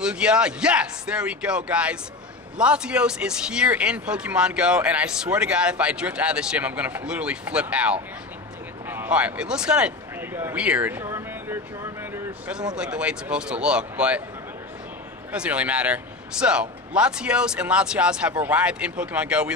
Lugia, yes! There we go, guys. Latios is here in Pokemon Go, and I swear to God, if I drift out of this gym, I'm gonna literally flip out. Alright, it looks kind of weird. Doesn't look like the way it's supposed to look, but doesn't really matter. So, Latios and Latias have arrived in Pokemon Go. We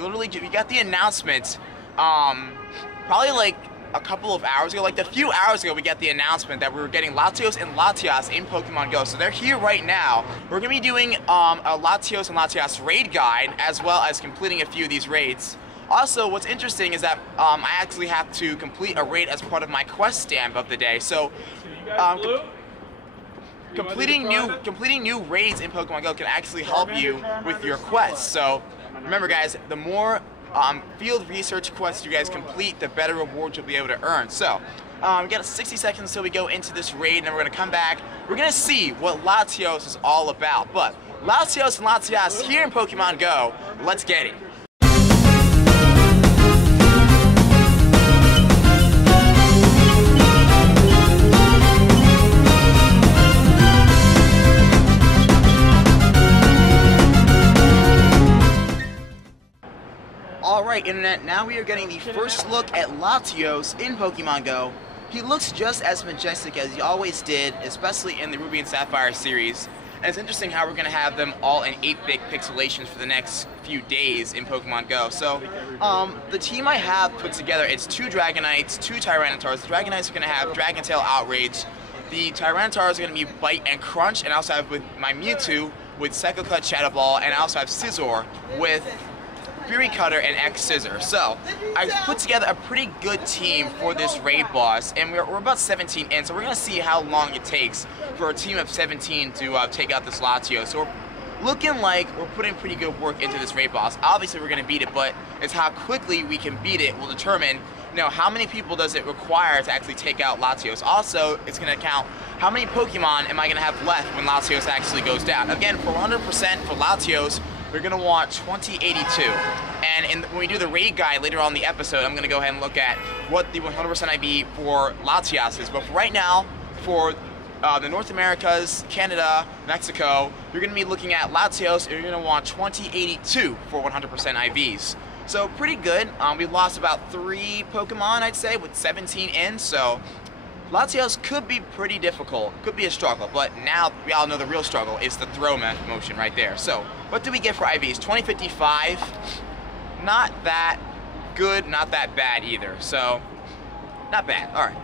got the announcement, probably like a couple of hours ago, like a few hours ago, we got the announcement that we were getting Latios and Latias in Pokemon Go. So they're here right now. We're going to be doing a Latios and Latias raid guide, as well as completing a few of these raids. Also, what's interesting is that I actually have to complete a raid as part of my quest stamp of the day. So, completing new raids in Pokemon Go can actually help you with your quests. So, remember guys, the more field research quests you guys complete, the better rewards you'll be able to earn. So, we got 60 seconds until we go into this raid, and then we're going to come back. We're going to see what Latios is all about. But, Latios and Latias here in Pokemon Go, let's get it. Alright, Internet, now we are getting the first look at Latios in Pokemon Go. He looks just as majestic as he always did, especially in the Ruby and Sapphire series. And it's interesting how we're going to have them all in 8-bit pixelations for the next few days in Pokemon Go. So, the team I have put together, it's 2 Dragonites, 2 Tyrantars. The Dragonites are going to have Dragon Tail Outrage. The Tyrantars are going to be Bite and Crunch, and I also have with my Mewtwo with Psycho Cut Shadow Ball, and I also have Scizor with Fury Cutter and X Scissor. So, I put together a pretty good team for this raid boss, and we're about 17 in, so we're going to see how long it takes for a team of 17 to take out this Latios. So we're looking like we're putting pretty good work into this raid boss. Obviously we're going to beat it, but it's how quickly we can beat it will determine, you know, how many people does it require to actually take out Latios. Also, it's going to count how many Pokemon am I going to have left when Latios actually goes down. Again, for 100% for Latios, we're going to want 2082. And when we do the raid guide later on in the episode, I'm going to go ahead and look at what the 100% IV for Latias is. But for right now, for the North Americas, Canada, Mexico, you're going to be looking at Latios, and you're going to want 2082 for 100% IVs. So pretty good. We lost about 3 Pokemon, I'd say, with 17 in, so Latios could be pretty difficult, could be a struggle, but now we all know the real struggle is the throw motion right there. So, what do we get for IVs? 2055, not that good, not that bad either, so not bad. Alright,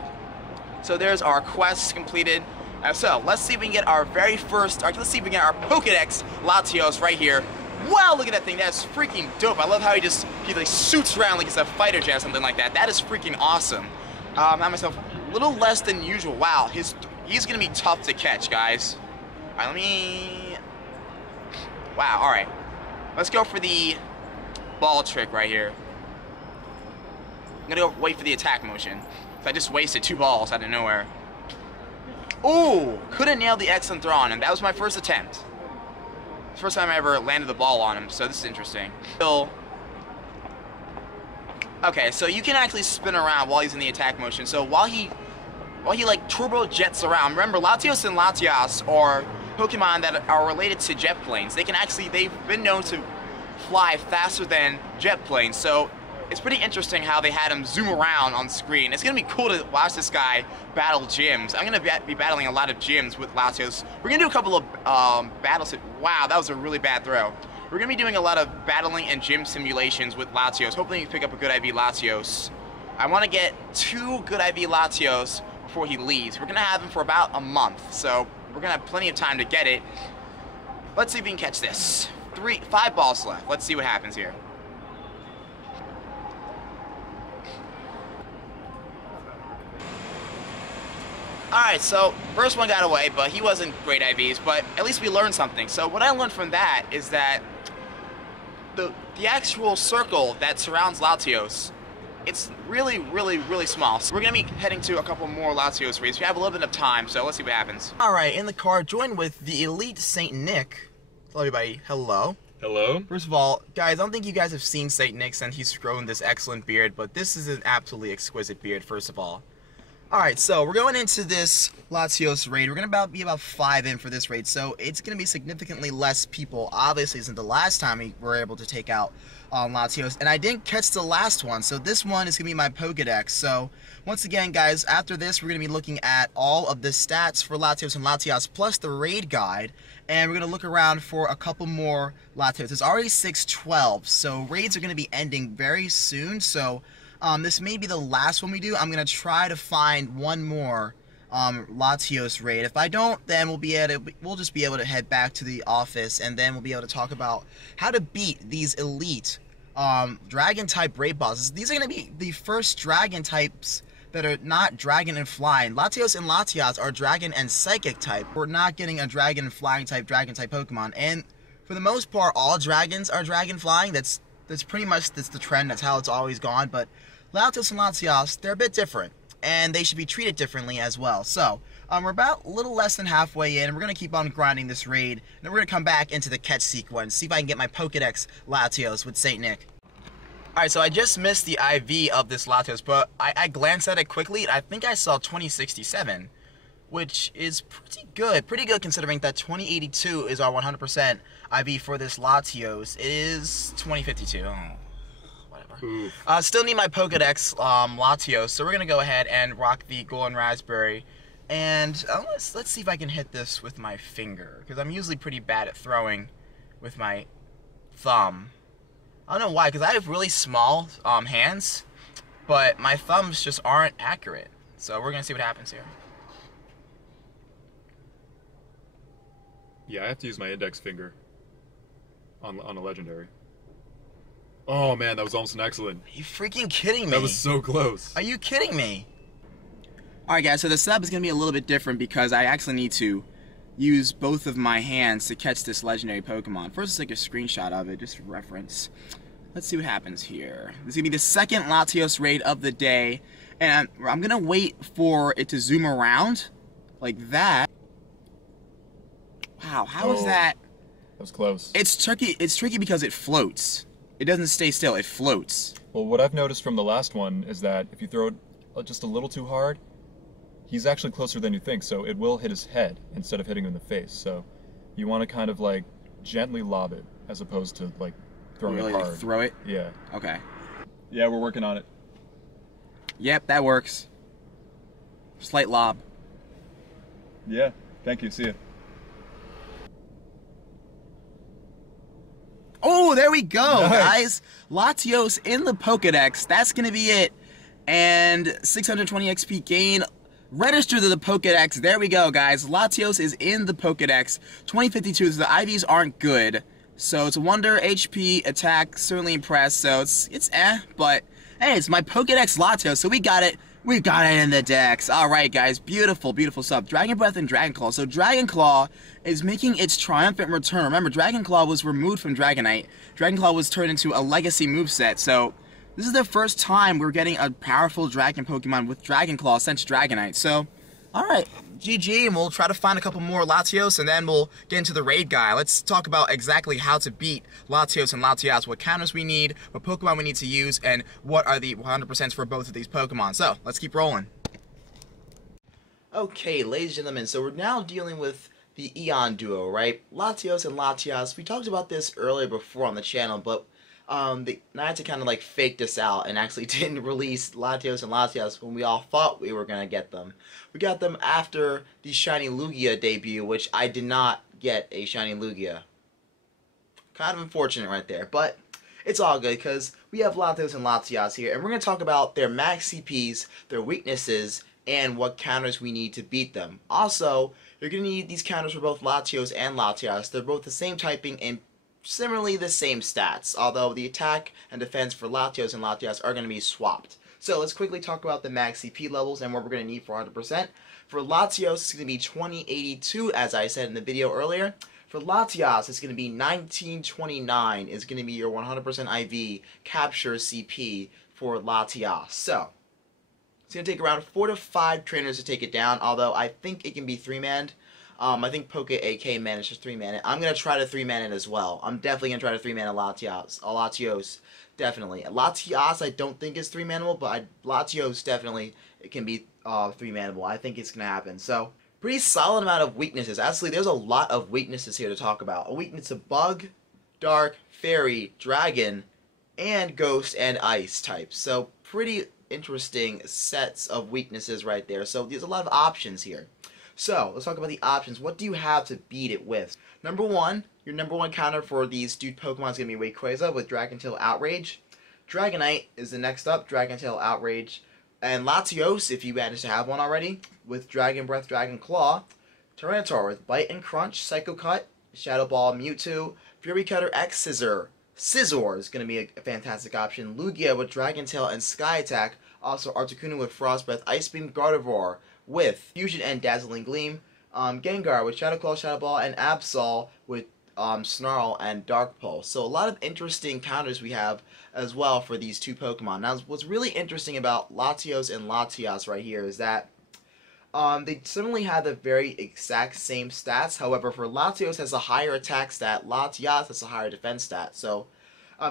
so there's our quests completed. So, let's see if we can get our very first, let's see if we can get our Pokedex Latios right here. Wow, look at that thing, that's freaking dope. I love how he like shoots around like it's a fighter jet or something like that. That is freaking awesome. I have myself a little less than usual. Wow, he's gonna be tough to catch, guys. Alright, let me... Wow, alright. Let's go for the ball trick right here. I'm gonna go wait for the attack motion. So I just wasted 2 balls out of nowhere. Ooh, couldn't nail the excellent throw on him. That was my first attempt. First time I ever landed the ball on him, so this is interesting. Okay, so you can actually spin around while he's in the attack motion. So while he like turbo jets around, remember Latios and Latias are Pokemon that are related to jet planes. They've been known to fly faster than jet planes. So it's pretty interesting how they had him zoom around on screen. It's gonna be cool to watch this guy battle gyms. I'm gonna be battling a lot of gyms with Latios. We're gonna do a couple of battles. Wow, that was a really bad throw. We're going to be doing a lot of battling and gym simulations with Latios. Hopefully you pick up a good IV Latios. I want to get 2 good IV Latios before he leaves. We're going to have him for about a month, so we're going to have plenty of time to get it. Let's see if we can catch this. 5 balls left. Let's see what happens here. Alright, so first one got away, but he wasn't great IVs, but at least we learned something. So what I learned from that is that the actual circle that surrounds Latios, it's really, really, really small. So we're going to be heading to a couple more Latios raids. We have a little bit of time, so let's see what happens. Alright, in the car, joined with the elite Saint Nick. Hello everybody, hello. Hello. First of all, guys, I don't think you guys have seen Saint Nick since he's grown this excellent beard, but this is an absolutely exquisite beard, first of all. Alright, so we're going into this Latios raid. We're going to be about 5 in for this raid, so it's going to be significantly less people, obviously, since the last time we were able to take out Latios. And I didn't catch the last one, so this one is going to be my Pokedex. So, once again, guys, after this, we're going to be looking at all of the stats for Latios and Latias, plus the raid guide, and we're going to look around for a couple more Latios. It's already 6:12, so raids are going to be ending very soon, so this may be the last one we do. I'm going to try to find one more Latios raid. If I don't, then we'll just be able to head back to the office, and then we'll be able to talk about how to beat these elite dragon-type raid bosses. These are going to be the first dragon types that are not dragon and flying. Latios and Latias are dragon and psychic type. We're not getting a dragon and flying type, dragon type Pokemon. And for the most part, all dragons are dragon flying. That's pretty much the trend. That's how it's always gone. But Latios and Latias, they're a bit different, and they should be treated differently as well. So, we're about a little less than halfway in. We're going to keep on grinding this raid, and then we're going to come back into the catch sequence, see if I can get my Pokedex Latios with St. Nick. Alright, so I just missed the IV of this Latios, but I glanced at it quickly, and I think I saw 2067, which is pretty good considering that 2082 is our 100% IV for this Latios. It is 2052. Still need my Pokedex Latios, so we're gonna go ahead and rock the Golden Raspberry, and let's see if I can hit this with my finger, because I'm usually pretty bad at throwing with my thumb. I don't know why, because I have really small hands, but my thumbs just aren't accurate. So we're gonna see what happens here. Yeah, I have to use my index finger on a legendary. Oh man, that was almost an excellent. Are you freaking kidding me? That was so close. Are you kidding me? Alright guys, so the setup is going to be a little bit different because I actually need to use both of my hands to catch this legendary Pokemon. First, let's take a screenshot of it, just for reference. Let's see what happens here. This is going to be the second Latios raid of the day, and I'm going to wait for it to zoom around, like that. Wow, how is that? That was close. It's tricky because it floats. It doesn't stay still, it floats. Well, what I've noticed from the last one is that if you throw it just a little too hard, he's actually closer than you think, so it will hit his head instead of hitting him in the face. So you want to kind of like gently lob it as opposed to like throwing it hard. Throw it? Yeah. Okay. Yeah, we're working on it. Yep, that works. Slight lob. Yeah, thank you, see ya. Oh, there we go, nice. Guys. Latios in the Pokedex. That's going to be it. And 620 XP gain. Register to the Pokedex. There we go, guys. Latios is in the Pokedex. 2052. So the IVs aren't good. So it's a wonder. HP, attack, certainly impressed. So it's but hey, it's my Pokedex Latios. So we got it. We got it in the Dex. Alright, guys. Beautiful, beautiful stuff. Dragon Breath and Dragon Claw. So Dragon Claw is making its triumphant return. Remember, Dragon Claw was removed from Dragonite. Dragon Claw was turned into a legacy moveset. So this is the first time we're getting a powerful Dragon Pokemon with Dragon Claw since Dragonite. So, alright. GG, and we'll try to find a couple more Latios, and then we'll get into the raid guy. Let's talk about exactly how to beat Latios and Latias, what counters we need, what Pokemon we need to use, and what are the 100% for both of these Pokemon. So, let's keep rolling. Okay, ladies and gentlemen, so we're now dealing with the Eon duo, right? Latios and Latias. We talked about this earlier before on the channel, but Niantic kind of like faked this out and actually didn't release Latios and Latias when we all thought we were going to get them. We got them after the Shiny Lugia debut, which I did not get a Shiny Lugia. Kind of unfortunate right there, but it's all good because we have Latios and Latias here, and we're going to talk about their max CPs, their weaknesses, and what counters we need to beat them. Also, you're going to need these counters for both Latios and Latias. They're both the same typing and similarly the same stats, although the attack and defense for Latios and Latias are going to be swapped. So let's quickly talk about the max CP levels and what we're going to need for 100%. For Latios, it's going to be 2082, as I said in the video earlier. For Latias, it's going to be 1929 is going to be your 100% IV capture CP for Latias. So it's going to take around 4 to 5 trainers to take it down, although I think it can be 3-manned. I think Poke AK managed to 3-man it. I'm going to try to 3-man it as well. I'm definitely going to try to 3-man a Latios. Definitely. Latias I don't think is 3-manable, but Latios definitely it can be three-manable. I think it's going to happen. So, pretty solid amount of weaknesses. Actually, there's a lot of weaknesses here to talk about. A weakness of bug, dark, fairy, dragon, and ghost and ice types. So, pretty interesting sets of weaknesses right there. So, there's a lot of options here. So, let's talk about the options. What do you have to beat it with? Number one, your number one counter for these dude Pokemon is going to be Rayquaza with Dragon Tail Outrage. Dragonite is the next up, Dragon Tail Outrage. And Latios, if you manage to have one already, with Dragon Breath, Dragon Claw. Tyranitar with Bite and Crunch, Psycho Cut, Shadow Ball, Mewtwo, Fury Cutter X Scissor. Scizor is going to be a fantastic option. Lugia with Dragon Tail and Sky Attack. Also Articuno with Frost Breath, Ice Beam, Gardevoir with Fusion and Dazzling Gleam. Gengar with Shadow Claw, Shadow Ball, and Absol with Snarl and Dark Pulse. So a lot of interesting counters we have as well for these two Pokemon. Now, what's really interesting about Latios and Latias right here is that they similarly have the very exact same stats. However, for Latios has a higher attack stat, Latias has a higher defense stat. So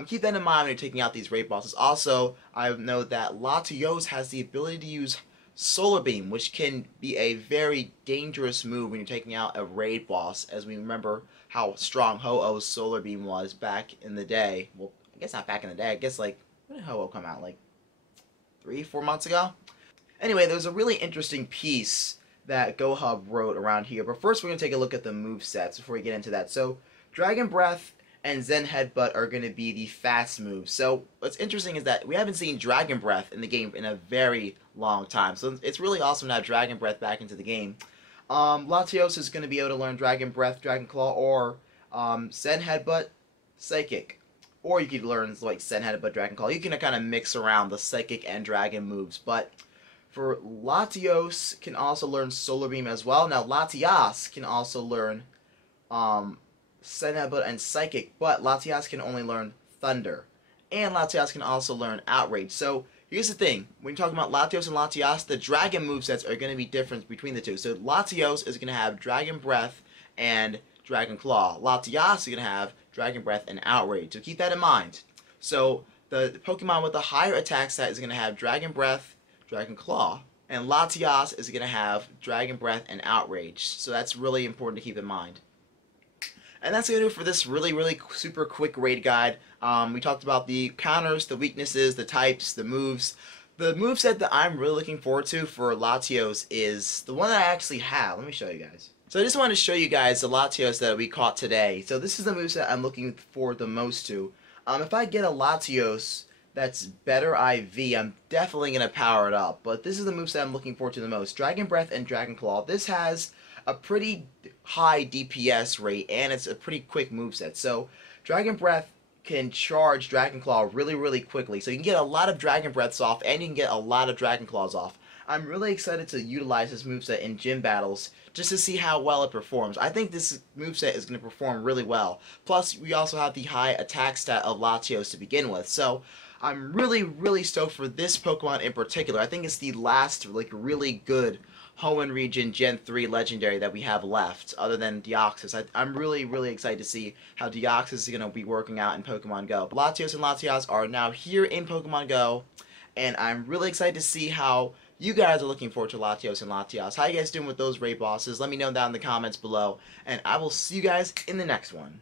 keep that in mind when you're taking out these raid bosses. Also, I know that Latios has the ability to use Solar Beam, which can be a very dangerous move when you're taking out a raid boss, as we remember how strong Ho-Oh's Solar Beam was back in the day. Well, I guess not back in the day. I guess, like, when did Ho-Oh come out? Like 3-4 months ago? Anyway, there's a really interesting piece that GoHub wrote around here. But first, we're going to take a look at the movesets before we get into that. So, Dragon Breath and Zen Headbutt are going to be the fast moves. So, what's interesting is that we haven't seen Dragon Breath in the game in a very long time. So, it's really awesome to have Dragon Breath back into the game. Latios is going to be able to learn Dragon Breath, Dragon Claw, or Zen Headbutt, Psychic. Or you could learn like Zen Headbutt, Dragon Claw. You can kind of mix around the Psychic and Dragon moves. But for Latios, can also learn Solar Beam as well. Now, Latias can also learn Zen Headbutt and Psychic, but Latias can only learn Thunder. And Latias can also learn Outrage. So, here's the thing. When you're talking about Latios and Latias, the Dragon movesets are going to be different between the two. So, Latios is going to have Dragon Breath and Dragon Claw. Latias is going to have Dragon Breath and Outrage. So, keep that in mind. So, the Pokemon with the higher attack stat is going to have Dragon Breath, Dragon Claw. And Latias is going to have Dragon Breath and Outrage. So, that's really important to keep in mind. And that's going to do it for this really super quick raid guide. We talked about the counters, the weaknesses, the types, the moves. The moveset that I'm really looking forward to for Latios is the one that I actually have. Let me show you guys. So I just wanted to show you guys the Latios that we caught today. So this is the moveset I'm looking forward the most to. If I get a Latios that's better IV, I'm definitely going to power it up. But this is the moveset I'm looking forward to the most. Dragon Breath and Dragon Claw. This has a pretty high DPS rate, and it's a pretty quick moveset. So, Dragon Breath can charge Dragon Claw really quickly. So you can get a lot of Dragon Breaths off, and you can get a lot of Dragon Claws off. I'm really excited to utilize this moveset in gym battles, just to see how well it performs. I think this moveset is going to perform really well. Plus, we also have the high attack stat of Latios to begin with. So, I'm really stoked for this Pokemon in particular. I think it's the last, like, really good Hoenn region Gen 3 legendary that we have left, other than Deoxys. I'm really excited to see how Deoxys is going to be working out in Pokemon Go. Latios and Latias are now here in Pokemon Go, and I'm really excited to see how you guys are looking forward to Latios and Latias. How you guys doing with those raid bosses? Let me know down in the comments below, and I will see you guys in the next one.